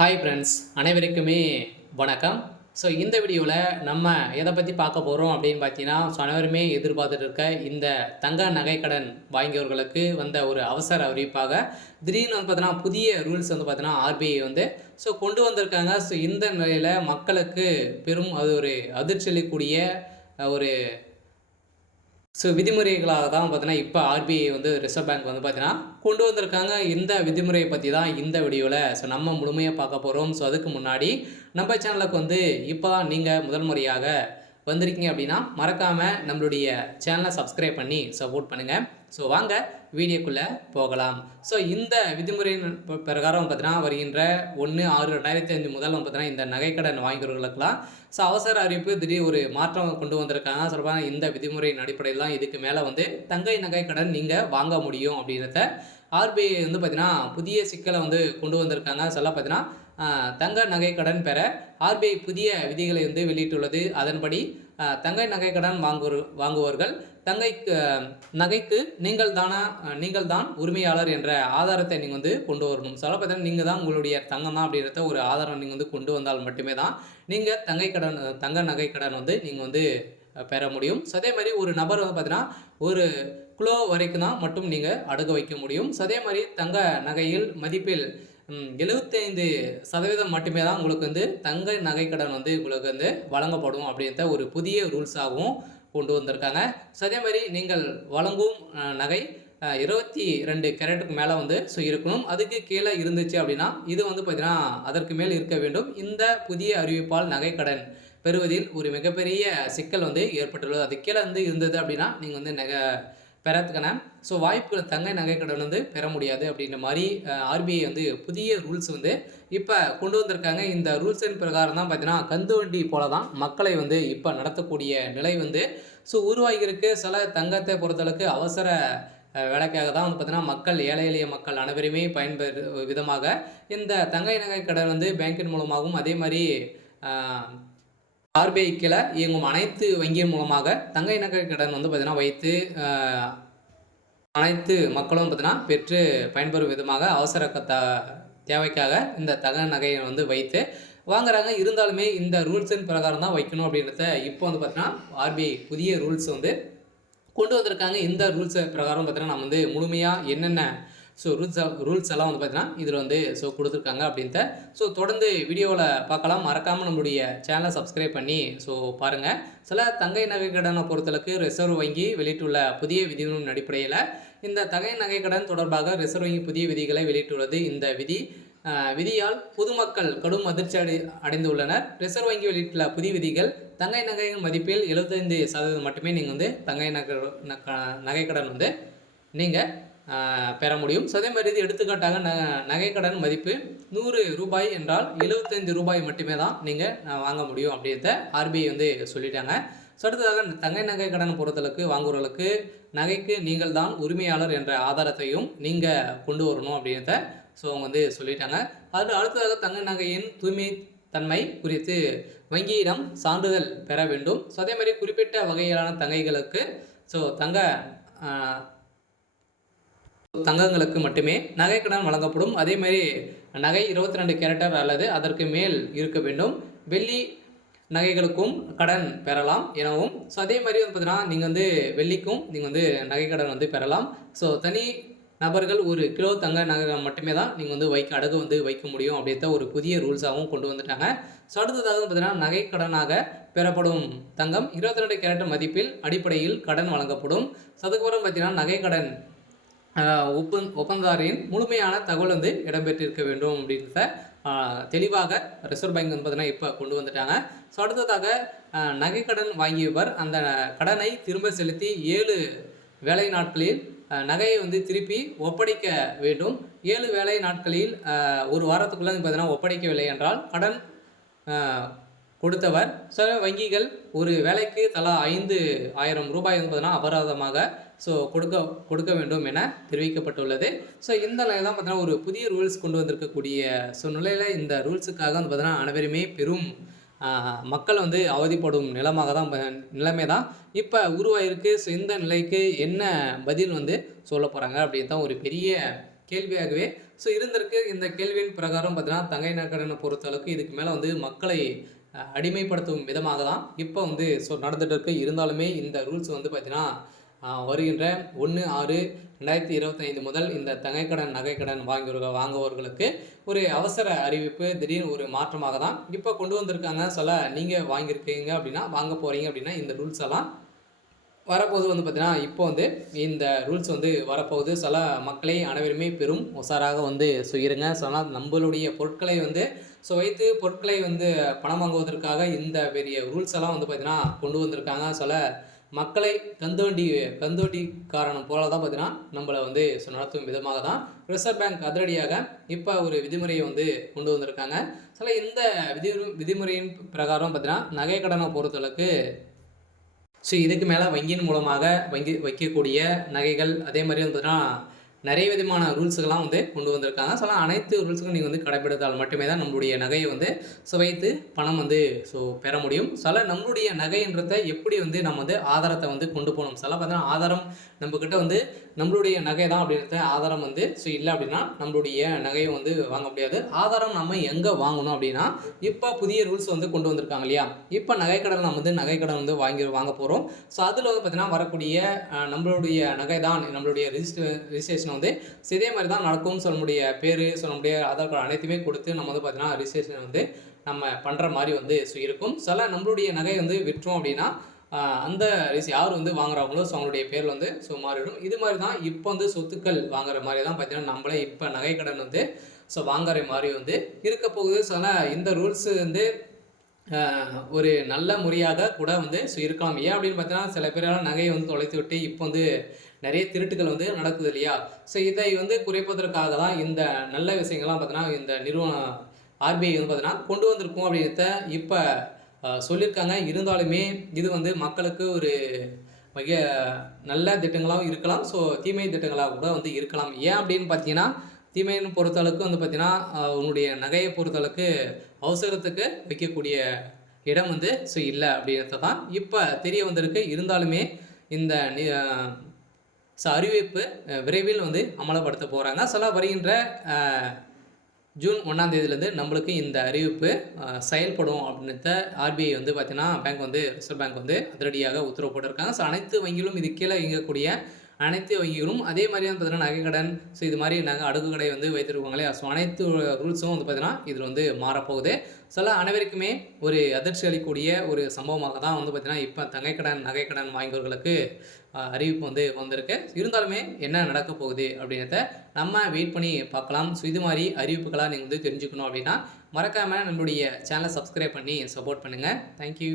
Hi friends, அனைவருக்குமே வணக்கம். So இந்த வீடியோவில் நம்ம எதை பற்றி பார்க்க போகிறோம் அப்படின்னு பார்த்தீங்கன்னா, அனைவருமே எதிர்பார்த்துட்டு இருக்க இந்த தங்க நகைக்கடன் வாங்கியவர்களுக்கு வந்த ஒரு அவசர அறிவிப்பாக திடீர்னு வந்து பார்த்தீங்கன்னா புதிய ரூல்ஸ் வந்து பார்த்தீங்கன்னா ஆர்பிஐ வந்து கொண்டு வந்திருக்காங்க. இந்த நிலையில் மக்களுக்கு பெரும் அது ஒரு அதிர்ச்சி அளிக்கக்கூடிய ஒரு விதிமுறைகளாக தான் பார்த்தீங்கன்னா, இப்போ ஆர்பிஐ வந்து ரிசர்வ் பேங்க் வந்து பார்த்தீங்கன்னா, கொண்டு வந்திருக்காங்க. இந்த விதிமுறையை பத்தி தான் இந்த வீடியோல நம்ம முழுமையா பார்க்க போறோம். அதுக்கு முன்னாடி நம்ம சேனலுக்கு வந்து இப்போ தான் நீங்க முதல் முறையாக வந்திருக்கீங்க அப்படின்னா, மறக்காம நம்மளுடைய சேனலை சப்ஸ்கிரைப் பண்ணி சப்போர்ட் பண்ணுங்க. வாங்க வீடியோக்குள்ள போகலாம். இந்த விதிமுறையின் பிரகாரம் பார்த்தீங்கன்னா, வருகின்ற 1/6/2005 முதல் பார்த்தீங்கன்னா, இந்த நகைக்கடன் வாங்கியவர்களுக்கெல்லாம் அவசர அறிவிப்பு திடீர் ஒரு மாற்றம் கொண்டு வந்திருக்காங்க. சொல்லப்போனா இந்த விதிமுறையின் அடிப்படையில் தான் இதுக்கு மேலே வந்து தங்க நகைக்கடன் நீங்கள் வாங்க முடியும் அப்படின்றத ஆர்பிஐ வந்து பார்த்தீங்கன்னா, புதிய சிக்கலை வந்து கொண்டு வந்திருக்காங்க. பார்த்தீங்கன்னா, தங்க நகைக்கடன் பெற ஆர்பிஐ புதிய விதிகளை வந்து வெளியிட்டுள்ளது. அதன்படி தங்க நகைக்கடன் வாங்குவோர்கள் நகைக்கு நீங்கள் தான் உரிமையாளர் என்ற ஆதாரத்தை நீங்கள் வந்து கொண்டு வரணும். பார்த்தீங்கன்னா, நீங்கள் தான் உங்களுடைய தங்கம் தான் அப்படின்றத ஒரு ஆதாரம் நீங்கள் வந்து கொண்டு வந்தால் மட்டுமே தான் நீங்கள் தங்க நகைக்கடன் வந்து நீங்கள் வந்து பெற முடியும். அதே மாதிரி ஒரு நபர் வந்து பார்த்தீங்கன்னா, ஒரு கிலோ வரைக்கும் தான் மட்டும் நீங்கள் அடகு வைக்க முடியும். அதே மாதிரி தங்க நகையில் மதிப்பில் 75% மட்டுமே தான் உங்களுக்கு வந்து தங்க நகைக்கடன் வந்து உங்களுக்கு வந்து வழங்கப்படும் அப்படின்ற ஒரு புதிய ரூல்ஸாகவும் கொண்டு வந்திருக்காங்க. அதே மாதிரி நீங்கள் வழங்கும் நகை 22 கேரட்டுக்கு மேலே வந்து இருக்கணும். அதுக்கு கீழே இருந்துச்சு அப்படின்னா இது வந்து பார்த்தீங்கன்னா அதற்கு மேல் இருக்க வேண்டும். இந்த புதிய அறிவிப்பால் நகைக்கடன் பெறுவதில் ஒரு மிகப்பெரிய சிக்கல் வந்து ஏற்பட்டுள்ளது. அது கீழே வந்து இருந்தது அப்படின்னா நீங்கள் வந்து பெறத்துக்கான வாய்ப்புகள் தங்க நகைக்கடன் வந்து பெற முடியாது அப்படின்ற மாதிரி ஆர்பிஐ வந்து புதிய ரூல்ஸ் வந்து இப்போ கொண்டு வந்திருக்காங்க. இந்த ரூல்ஸின் பிரகாரம் தான் பார்த்தீங்கன்னா கந்து வண்டி போல தான் மக்களை வந்து இப்போ நடத்தக்கூடிய நிலை வந்து உருவாகியிருக்கு. சில தங்கத்தை பொறுத்தளவுக்கு அவசர வேலைக்காக தான் வந்து பார்த்தீங்கன்னா மக்கள் ஏழை எளிய மக்கள் அனைவருமே பயன்பெறு விதமாக இந்த தங்க நகை கடன் வந்து பேங்கின் மூலமாகவும் அதே மாதிரி ஆர்பிஐ கீழே இயங்கும் அனைத்து வங்கியின் மூலமாக தங்க நகை கடன் வந்து பார்த்தீங்கன்னா வைத்து அனைத்து மக்களும் பார்த்தீங்கன்னா பெற்று பயன்பெறும் விதமாக அவசர தேவைக்காக இந்த தங்க நகையை வந்து வைத்து வாங்குறாங்க. இருந்தாலுமே இந்த ரூல்ஸின் பிரகாரம் தான் வைக்கணும் அப்படின்றத இப்போ வந்து பார்த்தீங்கன்னா ஆர்பிஐ புதிய ரூல்ஸ் வந்து கொண்டு வந்திருக்காங்க. இந்த ரூல்ஸ் பிரகாரம் பார்த்தீங்கன்னா நம்ம வந்து முழுமையாக என்னென்ன ரூல்ஸ் எல்லாம் வந்து பார்த்தீங்கன்னா இதில் வந்து கொடுத்துருக்காங்க அப்படின்ட்டு தொடர்ந்து வீடியோவில் பார்க்கலாம். மறக்காமல் நம்மளுடைய சேனலை சப்ஸ்கிரைப் பண்ணி பாருங்கள். சில தங்கை நகை கடனை பொறுத்தளவுக்கு ரிசர்வ் வங்கி வெளியிட்டுள்ள புதிய விதிகளின் அடிப்படையில் இந்த தங்கை நகை கடன் தொடர்பாக ரிசர்வ் வங்கி புதிய விதிகளை வெளியிட்டுள்ளது. இந்த விதியால் பொதுமக்கள் கடும் அதிர்ச்சி அடைந்துள்ளனர். ரிசர்வ் வங்கி வெளியிட்டுள்ள புதிய விதிகள் தங்கை நகையின் மதிப்பில் 75% மட்டுமே நீங்கள் வந்து தங்கை நகைக்கடன் வந்து நீங்கள் பெற முடியும். அதே மாதிரி இது எடுத்துக்காட்டாக நகைக்கடன் மதிப்பு 100 ரூபாய் என்றால் 75 ரூபாய் மட்டுமே தான் நீங்கள் வாங்க முடியும் அப்படின்றத ஆர்பிஐ வந்து சொல்லிட்டாங்க. அடுத்ததாக தங்கை நகை கடன் பொறுத்தளவுக்கு வாங்குவர்களுக்கு நகைக்கு நீங்கள் தான் உரிமையாளர் என்ற ஆதாரத்தையும் நீங்கள் கொண்டு வரணும் அப்படின்றத அவங்க வந்து சொல்லிட்டாங்க. அடுத்ததாக தங்க நகையின் தூய்மை தன்மை குறித்து வங்கியிடம் சான்றிதழ் பெற வேண்டும். அதே மாதிரி குறிப்பிட்ட வகையிலான தங்கைகளுக்கு தங்கங்களுக்கு மட்டுமே நகைக்கடன் வழங்கப்படும். அதே மாதிரி நகை 22 கேரட்டர் அல்லது அதற்கு மேல் இருக்க வேண்டும். வெள்ளி நகைகளுக்கும் கடன் பெறலாம் எனவும் அதே மாதிரி வந்து பார்த்தீங்கன்னா நீங்கள் வந்து வெள்ளிக்கும் நீங்கள் வந்து நகைக்கடன் வந்து பெறலாம். தனி நபர்கள் 1 கிலோ தங்க நகை மட்டுமே தான் நீங்கள் வந்து அடகு வந்து வைக்க முடியும் அப்படின்ற ஒரு புதிய ரூல்ஸாகவும் கொண்டு வந்துட்டாங்க. அடுத்ததாக பார்த்தீங்கன்னா நகைக்கடனாக பெறப்படும் தங்கம் 22 கேரட் மதிப்பில் அடிப்படையில் கடன் வழங்கப்படும். அதுக்கப்புறம் பார்த்தீங்கன்னா நகைக்கடன் ஒப்பந்ததாரின் முழுமையான தகவல் வந்து இடம்பெற்றிருக்க வேண்டும் அப்படின்றத தெளிவாக ரிசர்வ் பேங்க் வந்து பார்த்தீங்கன்னா இப்போ கொண்டு வந்துட்டாங்க. அடுத்ததாக நகைக்கடன் வாங்கியவர் அந்த கடனை திரும்ப செலுத்தி 7 வேலை நாட்களில் நகையை வந்து திருப்பி ஒப்படைக்க வேண்டும். 7 வேலை நாட்களில் ஒரு வாரத்துக்குள்ளே பார்த்தீங்கன்னா ஒப்படைக்கவில்லை என்றால் கடன் கொடுத்தவர் வங்கிகள் ஒரு வேலைக்கு தலா 5,000 ரூபாய் வந்து பார்த்தீங்கன்னா அபராதமாக கொடுக்க வேண்டும் என தெரிவிக்கப்பட்டுள்ளது. இந்த நிலையில் தான் பார்த்தீங்கன்னா ஒரு புதிய ரூல்ஸ் கொண்டு வந்திருக்கக்கூடிய நிலையில் இந்த ரூல்ஸுக்காக வந்து பார்த்தீங்கன்னா அனைவருமே பெரும் மக்கள் வந்து அவதிப்படும் நிலைமை தான் இப்போ உருவாயிருக்கு. இந்த நிலைக்கு என்ன பதில் வந்து சொல்ல போகிறாங்க அப்படின்னு தான் ஒரு பெரிய கேள்வியாகவே இருந்திருக்கு. இந்த கேள்வியின் பிரகாரம் பார்த்தீங்கன்னா, தங்கை நகைக்கடனை பொறுத்தளவுக்கு இதுக்கு மேல வந்து மக்களை அடிமைப்படுத்தும் விதமாக தான் இப்போ வந்து நடந்துட்டு இருக்கு. இருந்தாலுமே இந்த ரூல்ஸ் வந்து பார்த்தீங்கன்னா, வருகின்ற 1/6/2025 முதல் இந்த தங்கைக்கடன், நகைக்கடன் வாங்குபவர்களுக்கு ஒரு அவசர அறிவிப்பு, திடீர்னு ஒரு மாற்றமாக தான் இப்போ கொண்டு வந்திருக்காங்க. நீங்க வாங்கியிருக்கீங்க அப்படின்னா, வாங்க போறீங்க அப்படின்னா, இந்த ரூல்ஸ் எல்லாம் வரப்போது வந்து பார்த்தீங்கன்னா, இப்போ வந்து இந்த ரூல்ஸ் வந்து வரப்போகுது. மக்களை அனைவருமே பெரும் உஷாராக வந்து இருங்க. நம்மளுடைய பொருட்களை வந்து வைத்து பொருட்களை வந்து பணம் வாங்குவதற்காக இந்த பெரிய ரூல்ஸ் எல்லாம் வந்து பார்த்தீங்கன்னா, கொண்டு வந்திருக்காங்க. மக்களை கந்துவட்டிக்காரன் போல தான் பார்த்தீங்கன்னா, நம்மள வந்து நடத்தும் விதமாக தான் ரிசர்வ் பேங்க் அதிரடியாக இப்போ ஒரு விதிமுறையை வந்து கொண்டு வந்திருக்காங்க. இந்த விதிமுறையின் பிரகாரம் பார்த்தீங்கன்னா, நகை கடனை பொறுத்தளவுக்கு இதுக்கு மேலே வங்கியின் மூலமாக வைக்கக்கூடிய நகைகள், அதே மாதிரி வந்து பார்த்தீங்கன்னா, நிறைய விதமான ரூல்ஸுகள்லாம் வந்து கொண்டு வந்திருக்காங்க. அனைத்து ரூல்ஸுக்கும் நீங்கள் வந்து கடைப்பிடித்தால் மட்டுமே தான் நம்மளுடைய நகையை வந்து வைத்து பணம் வந்து பெற முடியும். நம்மளுடைய நகைன்றத எப்படி வந்து நம்ம வந்து ஆதாரத்தை வந்து கொண்டு போகணும். பார்த்தீங்கன்னா, ஆதாரம் நம்மக்கிட்ட வந்து நம்மளுடைய நகை தான் அப்படின்றத ஆதாரம் வந்து இல்லை அப்படின்னா நம்மளுடைய நகையை வந்து வாங்க முடியாது. ஆதாரம் நம்ம எங்கே வாங்கணும் அப்படின்னா, இப்போ புதிய ரூல்ஸ் வந்து கொண்டு வந்திருக்காங்க இல்லையா? இப்போ நகைக்கடன் நம்ம வந்து நகைக்கடன் வந்து வாங்க போகிறோம். அதில் வந்து பார்த்தீங்கன்னா, வரக்கூடிய நம்மளுடைய நகை தான் நம்மளுடைய ரிஜிஸ்ட்ரேஷன் வந்து இதே மாதிரி தான் நடக்கும்னு சொல்ல முடிய பேர், சொல்ல முடிய ஆதார் கார்டு அனைத்துமே கொடுத்து நம்ம வந்து பார்த்தீங்கன்னா, ரிஜிஸ்ட்ரேஷன் வந்து நம்ம பண்ணுற மாதிரி வந்து இருக்கும். நம்மளுடைய நகை வந்து விற்றோம் அப்படின்னா, அந்த யார் வந்து வாங்குறாங்களோ அவங்களுடைய பேரில் வந்து மாறிடும். இது மாதிரி தான் இப்போ வந்து சொத்துக்கள் வாங்குற மாதிரி தான் பார்த்தீங்கன்னா, நம்மளே இப்போ நகைக்கடன் வந்து வாங்குற மாதிரி வந்து இருக்க போகுது. இந்த ரூல்ஸ் வந்து ஒரு நல்ல முறையாக கூட வந்து இருக்கலாம். ஏன் அப்படின்னு பார்த்தீங்கன்னா, சில பேரெல்லாம் நகையை வந்து தொலைத்து விட்டு இப்போ வந்து நிறைய திருட்டுகள் வந்து நடக்குது இல்லையா? இதை வந்து குறைப்பதற்காக தான் இந்த நல்ல விஷயங்கள்லாம் பார்த்தீங்கன்னா, இந்த நிறுவனம் ஆர்பிஐ வந்து பார்த்தீங்கன்னா கொண்டு வந்திருக்கும் அப்படின்றத இப்போ சொல்லியிருக்காங்க. இருந்தாலுமே இது வந்து மக்களுக்கு ஒரு மிக நல்ல திட்டங்களாகவும் இருக்கலாம். தீமை திட்டங்களாக கூட வந்து இருக்கலாம். ஏன் அப்படின்னு பார்த்தீங்கன்னா, தீமைன்னு பொறுத்தளவுக்கு வந்து பார்த்தீங்கன்னா, உன்னுடைய நகையை பொறுத்தளவுக்கு அவசரத்துக்கு வைக்கக்கூடிய இடம் வந்து இல்லை அப்படின்றத தான் இப்போ தெரிய வந்திருக்கு. இருந்தாலுமே இந்த அறிவிப்பு விரைவில் வந்து அமலப்படுத்த போகிறாங்க. வருகின்ற ஜூன் 1ஆம் தேதியிலேருந்து நம்மளுக்கு இந்த அறிவிப்பு செயல்படும் அப்படின்றத ஆர்பிஐ வந்து பார்த்தீங்கன்னா, ரிசர்வ் பேங்க் வந்து அதிரடியாக உத்தரவு போட்டிருக்காங்க. அனைத்து வங்கிகளும் இது கீழே இயங்கக்கூடிய அனைத்து வங்கிகளும் அதே மாதிரியான பார்த்தீங்கன்னா, நகைக்கடன் இது மாதிரி அடுக்கு கடை வந்து வைத்திருப்பாங்களே. அனைத்து ரூல்ஸும் வந்து பார்த்தீங்கன்னா, இதில் வந்து மாறப்போகுது. அனைவருக்குமே ஒரு அதிர்ச்சி அளிக்கக்கூடிய ஒரு சம்பவமாக தான் வந்து பார்த்தீங்கன்னா, இப்போ தங்கைக்கடன், நகைக்கடன் வாங்கியவர்களுக்கு அறிவிப்பு வந்து வந்திருக்கு. இருந்தாலுமே என்ன நடக்க போகுது அப்படின்றத நம்ம வெயிட் பண்ணி பார்க்கலாம். இது மாதிரி அறிவிப்புகளாக நீங்கள் வந்து தெரிஞ்சுக்கணும் அப்படின்னா, மறக்காமல் நம்மளுடைய சேனலை சப்ஸ்கிரைப் பண்ணி சப்போர்ட் பண்ணுங்கள். தேங்க்யூ.